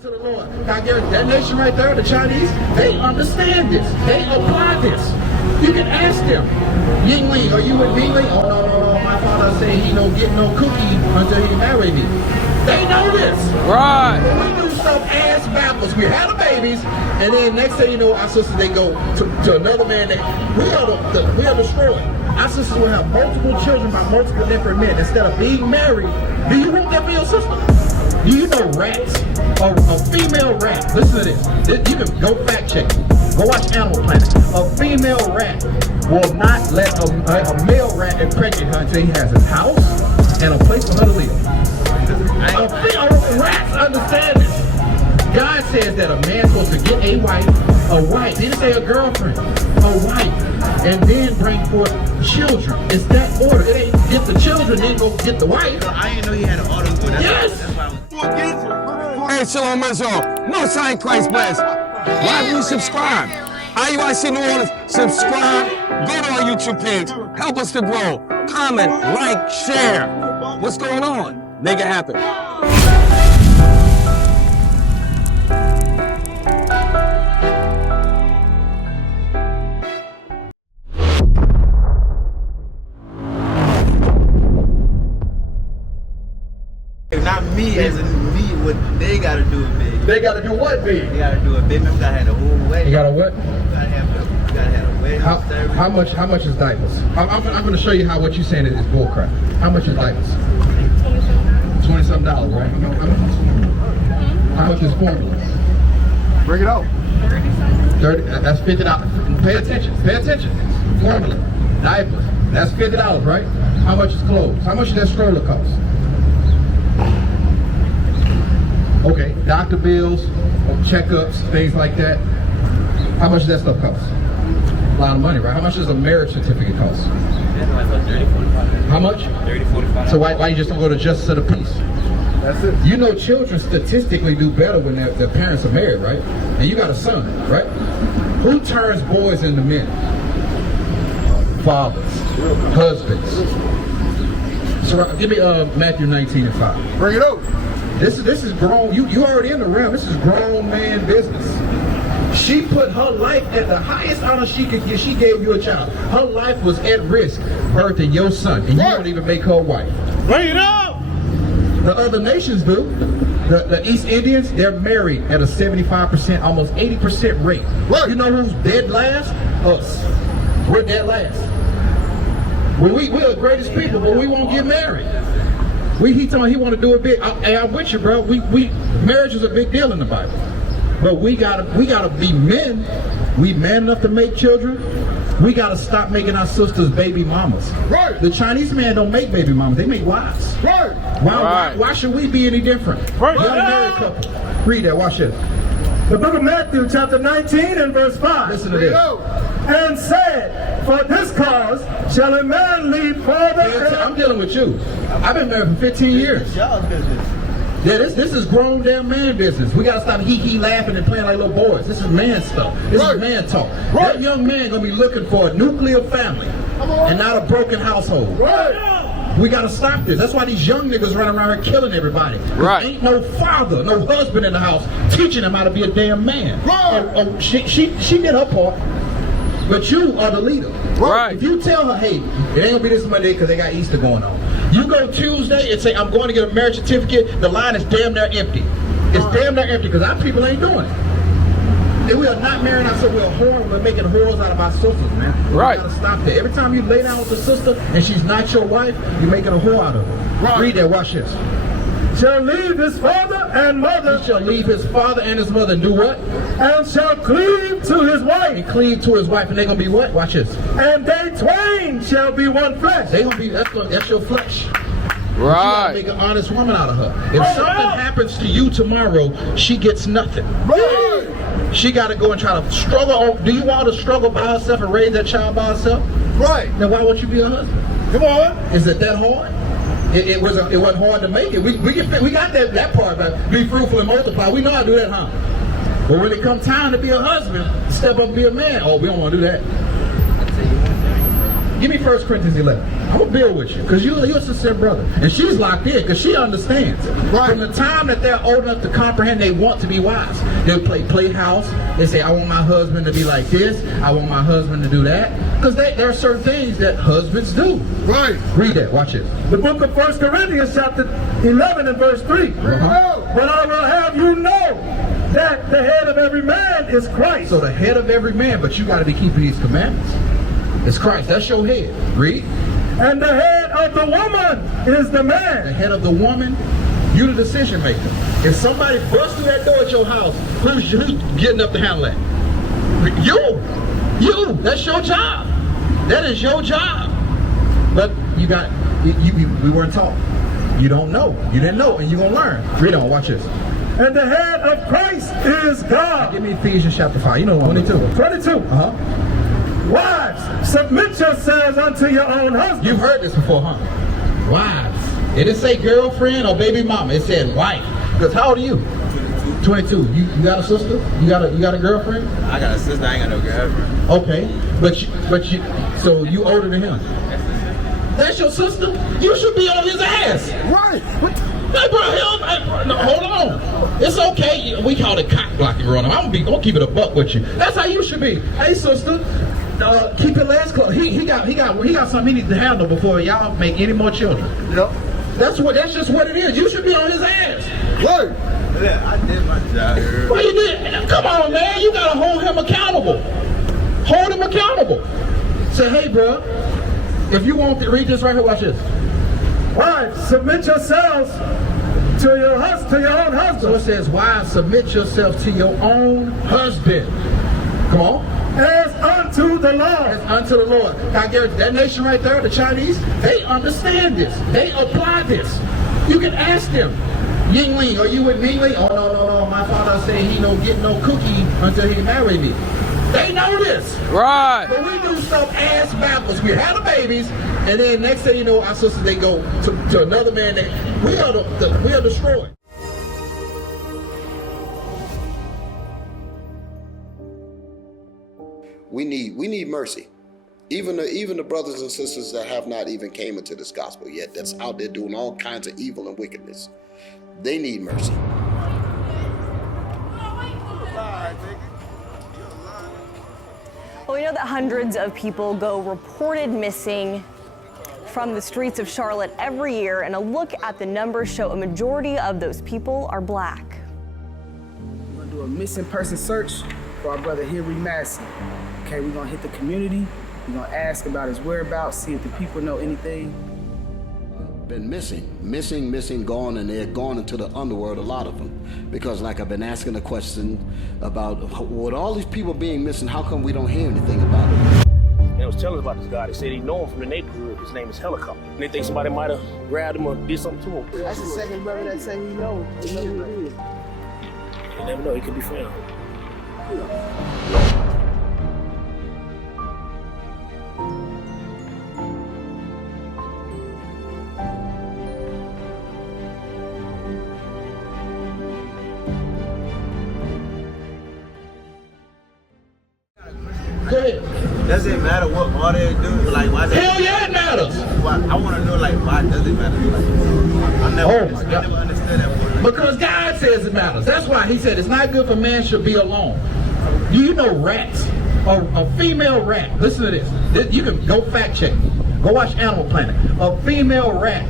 To the Lord. I guarantee that nation right there, the Chinese, they understand this. They apply this. You can ask them, Yingling, are you with Yingling? Oh, no. My father said he don't get no cookie until he marry me. They know this. Right. We do stuff ass backwards. We had the babies, and then next thing you know, our sisters, they go to another man. We are destroyed. Our sisters will have multiple children by multiple different men. Instead of being married, do you want that for your sister? Do you know rats? A female rat, listen to this. You can go fact check. Go watch Animal Planet. A female rat will not let a male rat impregnate her until he has his house and a place for her to live. Rats understand this. God says that a man's supposed to get a wife, didn't say a girlfriend, a wife, and then bring forth children. It's that order. It ain't get the children, then go get the wife. I didn't know you had an order. Yes! Hey, Shalom Israel. Most High Christ bless. Why do you subscribe? IUIC New Orleans, subscribe. Go to our YouTube page. Help us to grow. Comment, like, share. What's going on? Make it happen. Not me as in me, what they gotta do it big. They gotta do what, big? They gotta do it big. Remember, gotta have the whole wedding. You gotta what? You gotta have a wedding service. How much is diapers? I'm gonna show you what you're saying is bullcrap. How much is diapers? $20-something, right? How much is formula? Bring it out. 30. That's $50. Pay attention. Formula, diapers. That's $50, right? How much is clothes? How much does that stroller cost? Okay, doctor bills, checkups, things like that. How much does that stuff cost? A lot of money, right? How much does a marriage certificate cost? How much? 30, 45. So why you just don't go to justice of the peace? That's it. You know children statistically do better when their parents are married, right? And you got a son, right? Who turns boys into men? Fathers, husbands. So give me Matthew 19:5. Bring it out. This is grown. You already in the realm. This is grown man business. She put her life at the highest honor she could get. She gave you a child. Her life was at risk, birthing your son, and you don't even make her a wife. Bring it out. The other nations do. The East Indians, they're married at a 75%, almost 80% rate. Right. You know who's dead last? Us. We're dead last. We're the greatest people, but we won't get married. He told me he want to do it big. I'm with you, bro. Marriage is a big deal in the Bible, but we gotta be men. We man enough to make children. We gotta stop making our sisters baby mamas. Right. The Chinese man don't make baby mamas. They make wives. Right. Why should we be any different? Right. Young married couple. Read that. Watch this. The book of Matthew, chapter 19 and verse 5. Listen to this. And said, for this cause shall a man leave father. I'm dealing with you. I've been married for 15 years. Y'all business. Yeah, this is grown damn man business. We gotta stop hee laughing and playing like little boys. This is man stuff. This is man talk. Right. That young man gonna be looking for a nuclear family and not a broken household. Right. We gotta stop this. That's why these young niggas running around here killing everybody. Right. Ain't no father, no husband in the house teaching them how to be a damn man. Right. She did her part, but you are the leader. Right. If you tell her, hey, it ain't gonna be this Monday because they got Easter going on. You go Tuesday and say, I'm going to get a marriage certificate, the line is damn near empty. It's damn near empty because our people ain't doing it. And we are not marrying ourselves, we're making whores out of our sisters, man. Right. We gotta stop that. Every time you lay down with a sister and she's not your wife, you're making a whore out of her. Right. Read that, watch this. Shall leave his father and mother. He shall leave his father and his mother and do what? And shall cleave to his wife. And cleave to his wife, and they're gonna be what? Watch this. And they twain shall be one flesh. They gonna be, that's your flesh. You gotta Right. make an honest woman out of her. If something happens to you tomorrow, she gets nothing. Right. She got to go and try to struggle. Do you want to struggle by herself and raise that child by herself? Right. Then why won't you be a husband? Come on. Is it that hard? It wasn't hard to make it. We got that part, but be fruitful and multiply. We know how to do that, huh? But when it comes time to be a husband, step up and be a man. Oh, we don't want to do that. Give me 1 Corinthians 11. I'm gonna build with you because you're a sincere brother, and she's locked in because she understands. Right. From the time that they're old enough to comprehend, they want to be wise. They play house. They say, I want my husband to be like this. I want my husband to do that. Because there are certain things that husbands do. Right. Read that. Watch it. The book of 1 Corinthians chapter 11 and verse 3. But I will have you know that the head of every man is Christ. So the head of every man, but you got to be keeping these commandments. It's Christ. That's your head. Read. And the head of the woman is the The man. head of the woman, you the decision maker. If somebody busts through that door at your house, who's getting up to handle that? You. That's your job. That is your job. But we weren't taught. You don't know. You didn't know, and you're going to learn. Read on. Watch this. And the head of Christ is God. Give me Ephesians chapter 5. You know 22. 22. Uh-huh. Wives, submit yourselves unto your own husbands. You've heard this before, huh? Wives. It didn't say girlfriend or baby mama. It said wife. Because how old are you? 22. You got a sister? You got a girlfriend? I got a sister, I ain't got no girlfriend. Okay. So you older than him. That's your sister? You should be on his ass. Right. Hey, bro, no, hold on. It's okay. We call it cock blocking, Ron. I'm gonna keep it a buck with you. That's how you should be. Hey, sister, keep your legs closed. He got something he needs to handle before y'all make any more children. Yep. That's just what it is. You should be on his ass. Right. Yeah, I did my job. What you did? Come on, man. You gotta hold him accountable. Hold him accountable. Say, hey, bro, if you want to read this right here, watch this. Wives, submit yourselves to your own So husband. it says, wives, submit yourself to your own husband. Come on. As unto the Lord. As unto the Lord. I guarantee that nation right there, the Chinese, they understand this. They apply this. You can ask them, Yingling, are you with Mingling? Oh, no. My father said he don't get no cookie until he marry me. They know this. Right. But we do stuff ass backwards. We had the babies, and then next thing you know, our sisters, they go to another man. We are destroyed. We need mercy. Even the brothers and sisters that have not even came into this gospel yet, that's out there doing all kinds of evil and wickedness, they need mercy. Well, we know that hundreds of people go reported missing from the streets of Charlotte every year, and a look at the numbers show a majority of those people are Black. We're gonna do a missing person search for our brother Henry Massey. Okay, we're gonna hit the community, we're gonna ask about his whereabouts, see if the people know anything. Been missing, gone, and they're gone into the underworld, a lot of them. Because like I've been asking the question about, with all these people being missing, how come we don't hear anything about it? They was telling us about this guy. They said he know him from the neighborhood. His name is Helicopter. And they think somebody might have grabbed him or did something to him. That's the second brother that say we know who it is. You never know, he could be found. Go ahead. Does it matter what all they do? Like, why? Hell yeah, it matters. I want to know, like, why does it matter? Like, I never understood that part. Because God says it matters. That's why he said it's not good for man should be alone. Do you know rats? A female rat, listen to this. You can go fact check. Go watch Animal Planet. A female rat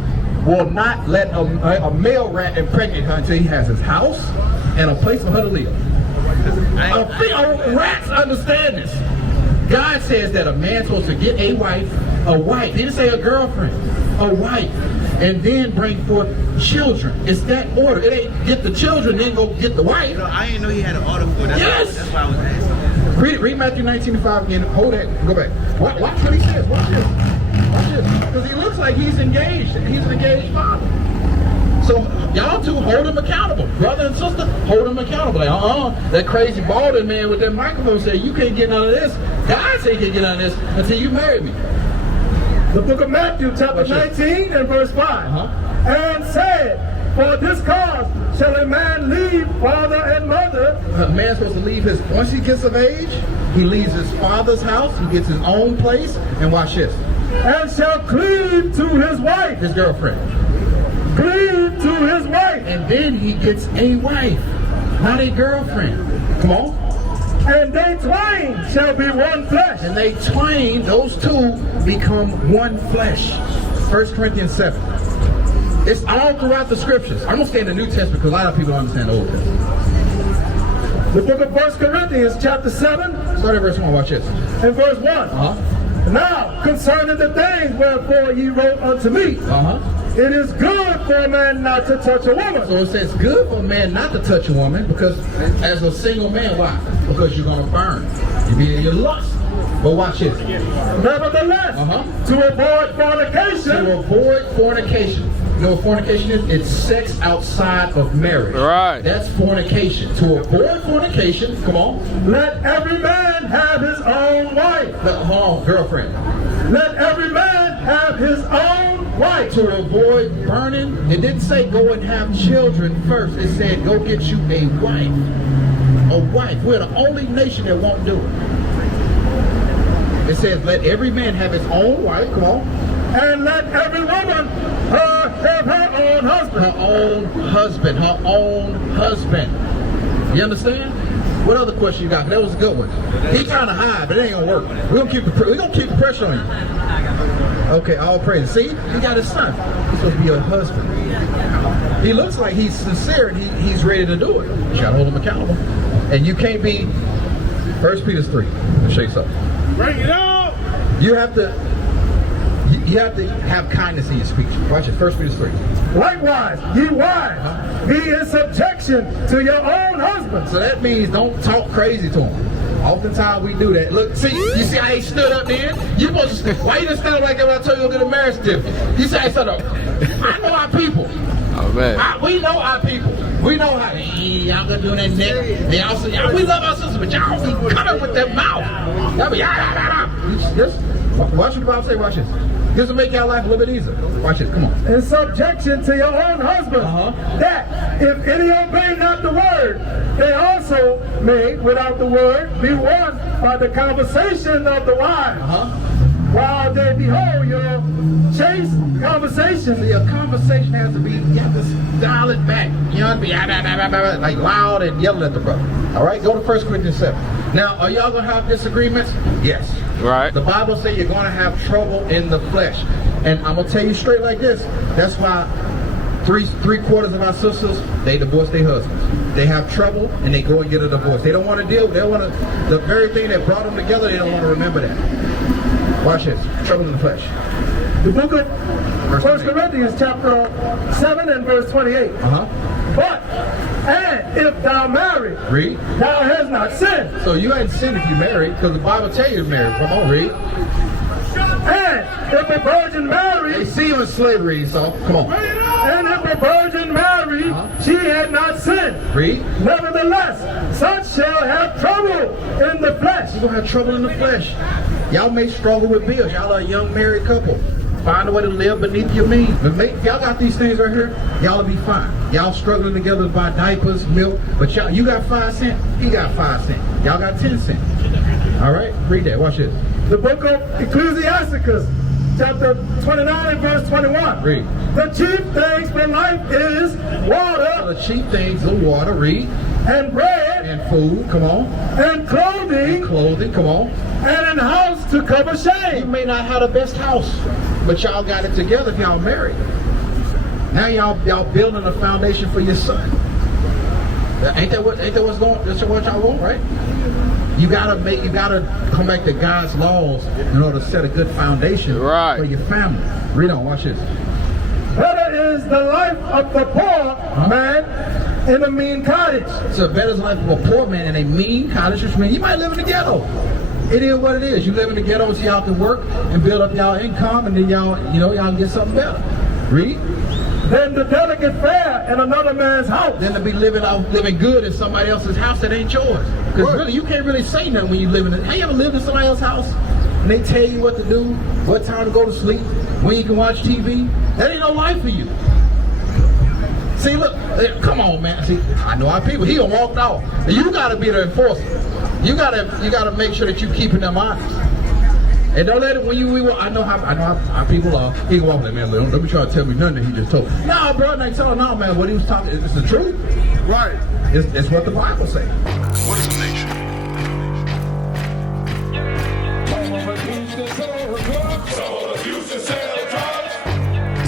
will not let a male rat impregnate her until he has his house and a place for her to live. Rats understand this. God says that a man's supposed to get a wife. He didn't say a girlfriend, a wife, and then bring forth children. It's that order. It ain't get the children, then go get the wife. You know, I didn't know he had an order for that. Yes. That's why I was asking. Read Matthew 19:5 again. Hold that. Go back. Watch what he says. Watch this. Watch this. Because he looks like he's engaged. He's an engaged father. So y'all two hold him accountable. Brother and sister, hold him accountable. Like, that crazy balding man with that microphone said, you can't get none of this. God said you can't get none of this until you marry me. The book of Matthew, chapter 19 and verse 5. And said, for this cause shall a man leave father and mother. A man's supposed to leave once he gets of age, he leaves his father's house, he gets his own place, and watch this. and shall cleave to his wife. His girlfriend. Cleave to his wife. And then he gets a wife, not a girlfriend. Come on. And they twain shall be one flesh. And they twain, those two, become one flesh. 1 Corinthians 7. It's all throughout the scriptures. I'm going to stay in the New Testament because a lot of people don't understand the Old Testament. The book of 1 Corinthians chapter 7. Start at verse 1, watch this. And verse 1. Now, concerning the things wherefore ye wrote unto me, it is good for a man not to touch a woman. So it says good for a man not to touch a woman because as a single man, why? Because you're going to burn. You be in your lust. But watch this. Nevertheless, to avoid fornication. To avoid fornication. You know what fornication is? It's sex outside of marriage. Right. That's fornication. To avoid fornication, come on. Let every man have his own wife. Hold on, girlfriend. Let every man have his own wife. To avoid burning, it didn't say go and have children first. It said go get you a wife. A wife. We're the only nation that won't do it. It says let every man have his own wife. Come on. And let every woman have her own husband. Her own husband. Her own husband. You understand? What other question you got? That was a good one. He trying to hide, but it ain't gonna work. We're gonna keep the pressure on you. Okay, all praise. See, he got his son. He's supposed to be your husband. He looks like he's sincere and he's ready to do it. You gotta hold him accountable. And you can't be 1 Peter 3. I'll show you something. Bring it out. You have to have kindness in your speech. Watch it. 1 Peter 3. Likewise, ye wives, be in subjection to your own husband. So that means don't talk crazy to him. Oftentimes we do that. Look, see, you see how he stood up then? You supposed to, why you didn't stand up like that when I told you to get a marriage certificate? You say I stood up. I know our people. Oh man. We know our people. We know how y'all gonna do that neck. They also, we love our sisters, but y'all be coming with that mouth. Y'all be just watch what the Bible say. Watch this. This will make your life a little bit easier. Watch it. Come on. In subjection to your own husband, that if any obey not the word, they also may, without the word, be won by the conversation of the wives. While they behold your chaste conversation. See, a conversation has to be, you have to dial it back. You know, be like loud and yelling at the brother. All right, go to 1 Corinthians 7. Now, are y'all gonna have disagreements? Yes. Right. The Bible says you're gonna have trouble in the flesh, and I'm gonna tell you straight like this. That's why three-quarters of our sisters, they divorce their husbands. They have trouble and they go and get a divorce. They don't want to deal. They don't want to. The very thing that brought them together, they don't want to remember that. Watch this. Trouble in the flesh. The book of 1 Corinthians chapter 7 and verse 28. But, and if thou marry, read. Thou hast not sinned. So you ain't sinned if you married, because the Bible tell you to marry. Come on, read. And if a virgin marry, they see you in slavery, so come on. And if a virgin marry, she had not sinned. Read. Nevertheless, such shall have trouble in the flesh. You're gonna have trouble in the flesh. Y'all may struggle with bills. Y'all are a young married couple. Find a way to live beneath your means. But if y'all got these things right here, y'all will be fine. Y'all struggling together to buy diapers, milk, but y'all, you got 5 cents, he got 5 cents. Y'all got 10 cents. All right, read that. Watch this. The book of Ecclesiasticus, chapter 29 and verse 21. Read. The chief things for life is water. The chief things are water. Read. And bread. And food. Come on. And clothing. And clothing. Come on. And an house to cover shame. You may not have the best house, but y'all got it together if y'all married. Now y'all building a foundation for your son. Ain't that what's going? That's what y'all want, right? You gotta come back to God's laws in order to set a good foundation for your family. Read on. Watch this. Better is the life of the poor man in a mean cottage. So better is the life of a poor man in a mean cottage, which means you might live in the ghetto. It is what it is. You live in the ghetto so y'all can work and build up y'all income, and then y'all can get something better. Read. Then the delicate fare in another man's house. Then to be living good in somebody else's house that ain't yours. Because really, you can't really say nothing when you live in it. Have you ever lived in somebody else's house? And they tell you what to do, what time to go to sleep, when you can watch TV? That ain't no life for you. See, look, come on, man. See, I know our people. He done walked off. You got to be the enforcer. You gotta make sure that you keeping them honest. And don't let it when you. I know how people are. He go off like, man, don't be trying to tell me nothing that he just told. Nah, bro, ain't telling no, man. What he was talking, it's the truth. Right. It's what the Bible say. What is a nation?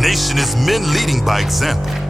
Nation is men leading by example.